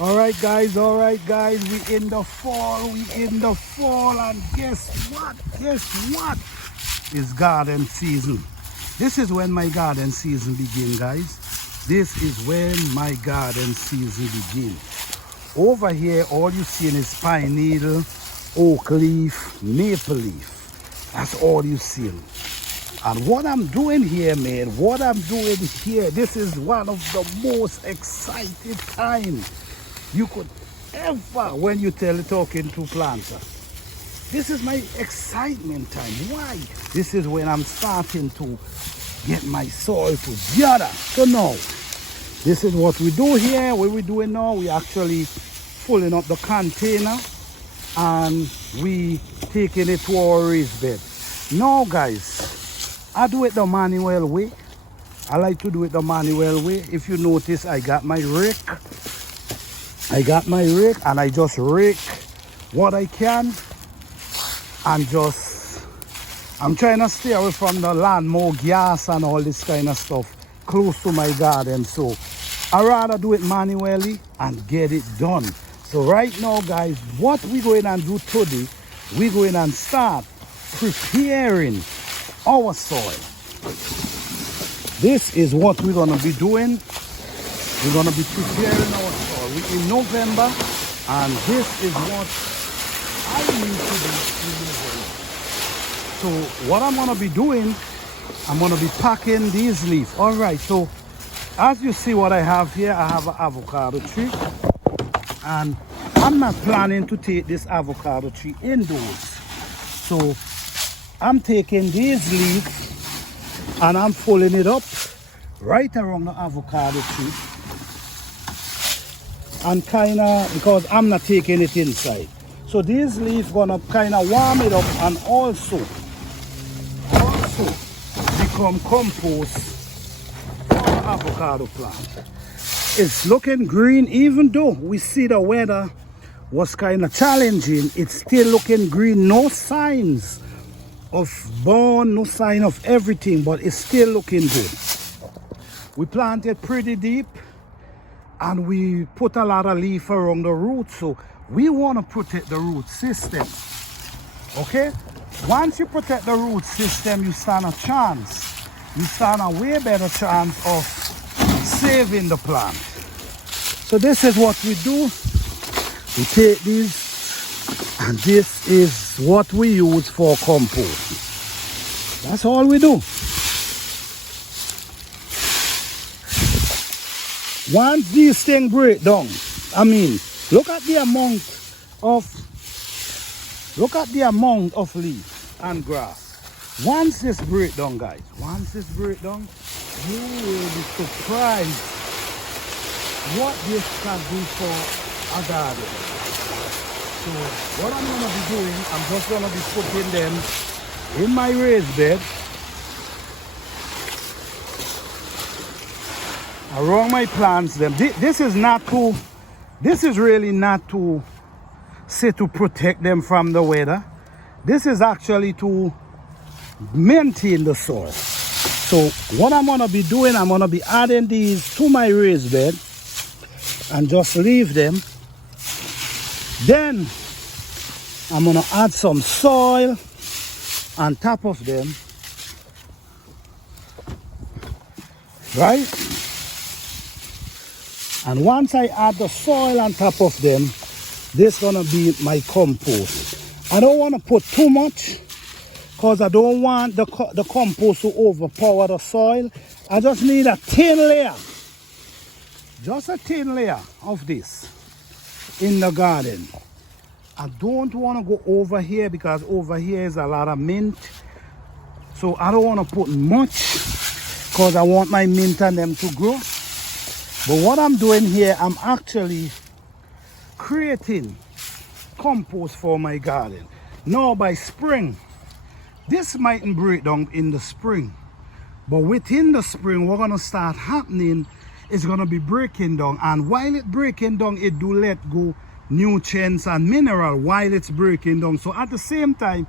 All right, guys, we in the fall, and guess what? It's garden season. This is when my garden season begin, guys. This is when my garden season begin. Over here, all you see is pine needle, oak leaf, maple leaf. That's all you see. And what I'm doing here, man, this is one of the most exciting times you could ever, when you talking to planter. This is my excitement time. Why? This is when I'm starting to get my soil together. So now, this is what we do here. What we're doing now, we actually filling up the container and we taking it to our raised bed. Now, guys, I do it the manual way. I like to do it the manual way. If you notice, I got my rake and I just rake what I can, and I'm trying to stay away from the lawnmower gas and all this kind of stuff close to my garden. So I rather do it manually and get it done. So right now, guys, what we're going to do today, we're going to start preparing our soil. This is what we're going to be doing. We're going to be preparing our soil. We're in November, and this is what I need to do in November. So what I'm going to be doing, I'm going to be packing these leaves. All right, so as you see what I have here, I have an avocado tree. And I'm not planning to take this avocado tree indoors. So I'm taking these leaves and I'm folding it up right around the avocado tree. And because I'm not taking it inside. So these leaves gonna warm it up and also become compost for the avocado plant. It's looking green, even though we see the weather was challenging. It's still looking green. No signs of burn, no sign of everything, but it's still looking good. We planted pretty deep and we put a lot of leaf around the roots, so we want to protect the root system. Okay? Once you protect the root system, you stand a chance. You stand a way better chance of saving the plant. So this is what we do. We take these, and this is what we use for compost. That's all we do. Once these things break down, look at the amount of leaf and grass. Once this break down, guys, you will be surprised what this can do for a garden. So what I'm going to be doing, I'm just going to be putting them in my raised bed around my plants. This is really not to say to protect them from the weather. This is actually to maintain the soil. So what I'm going to be doing, I'm going to be adding these to my raised bed and just leave them. Then I'm going to add some soil on top of them, right? And once I add the soil on top of them, this is going to be my compost. I don't want to put too much because I don't want the compost to overpower the soil. I just need a thin layer. Just a thin layer of this in the garden. I don't want to go over here because over here is a lot of mint. So I don't want to put much because I want my mint and them to grow. But what I'm doing here, I'm actually creating compost for my garden. Now by spring, this mightn't break down in the spring. But within the spring, what's going to start happening is going to be breaking down. And while it's breaking down, it do let go nutrients and mineral while it's breaking down. So at the same time,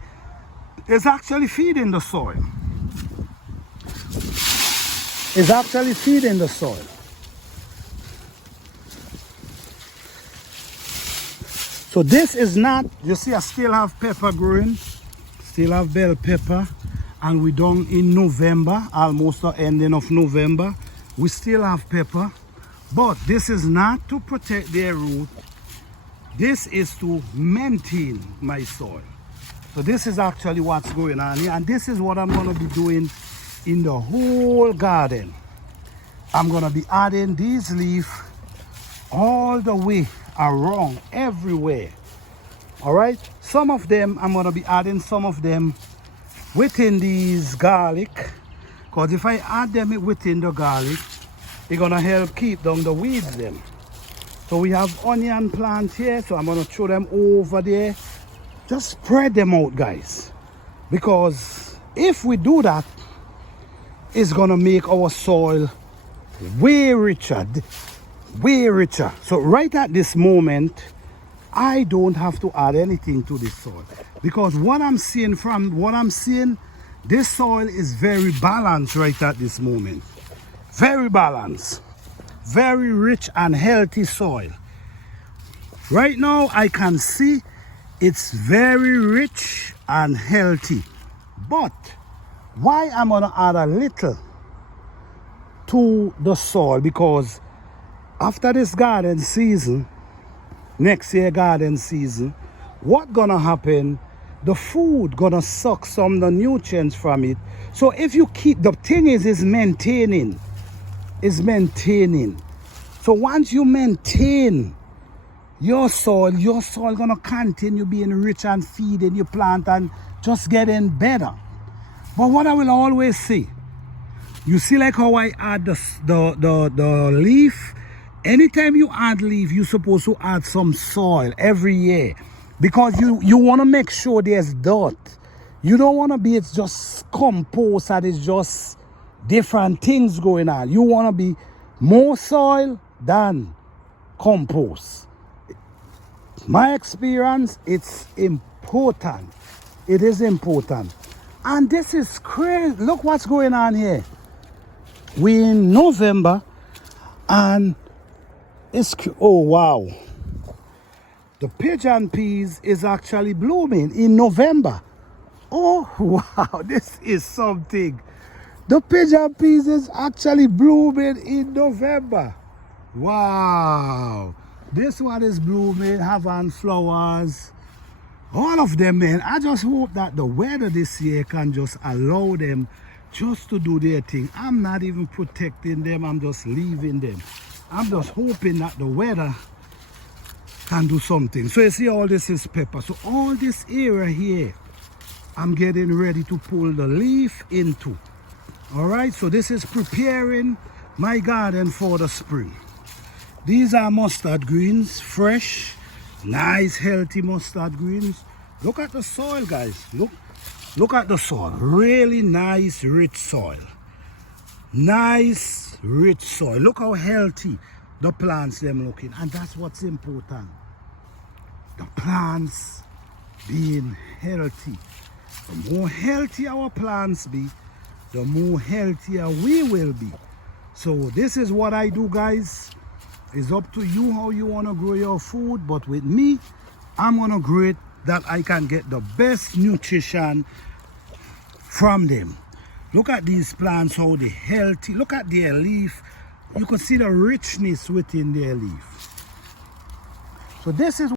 it's actually feeding the soil. So this is not, you see I still have pepper growing, still have bell pepper, and we done in November, almost the ending of November. We still have pepper, but this is not to protect their root. This is to maintain my soil. So this is actually what's going on here, and this is what I'm going to be doing in the whole garden. I'm going to be adding these leaves all the way around everywhere. All right, some of them I'm going to be adding some of them within these garlic, because if I add them within the garlic, it's going to help keep down the weeds them. So we have onion plants here, so I'm going to throw them over there. Just spread them out, guys, because if we do that, it's going to make our soil way richer, way richer. So right at this moment, I don't have to add anything to this soil, because what I'm seeing, this soil is very balanced right at this moment. Very balanced, very rich and healthy soil. Right now I can see it's very rich and healthy. But why I'm gonna add a little to the soil, because after this garden season, next year garden season, what gonna happen, the food gonna suck some of the nutrients from it. So if you keep, the thing is maintaining. So once you maintain your soil gonna continue being rich and feeding your plant and just getting better. But what I will always say, you see like how I add the leaf. Anytime you add leaf, you're supposed to add some soil every year, because you want to make sure there's dirt. You don't want to be it's just compost and it's just different things going on. You want to be more soil than compost. My experience, it's important. It is important. And this is crazy. Look what's going on here. We're in November and it's, oh wow. The pigeon peas is actually blooming in November. Oh wow, this is something. The pigeon peas is actually blooming in November. Wow. This one is blooming, having flowers. All of them, man. I just hope that the weather this year can just allow them just to do their thing. I'm not even protecting them. I'm just leaving them. I'm just hoping that the weather can do something. So you see all this is pepper. So all this area here, I'm getting ready to pull the leaf into. All right, so this is preparing my garden for the spring. These are mustard greens, fresh, nice, healthy mustard greens. Look at the soil, guys. Look at the soil. Really nice, rich soil. Nice, rich soil. Look how healthy the plants them looking. And that's what's important. The plants being healthy. The more healthy our plants be, the more healthier we will be. So this is what I do, guys. It's up to you how you want to grow your food, but with me, I'm going to grow it that I can get the best nutrition from them. Look at these plants, how they're healthy. Look at their leaf. You can see the richness within their leaf. So this is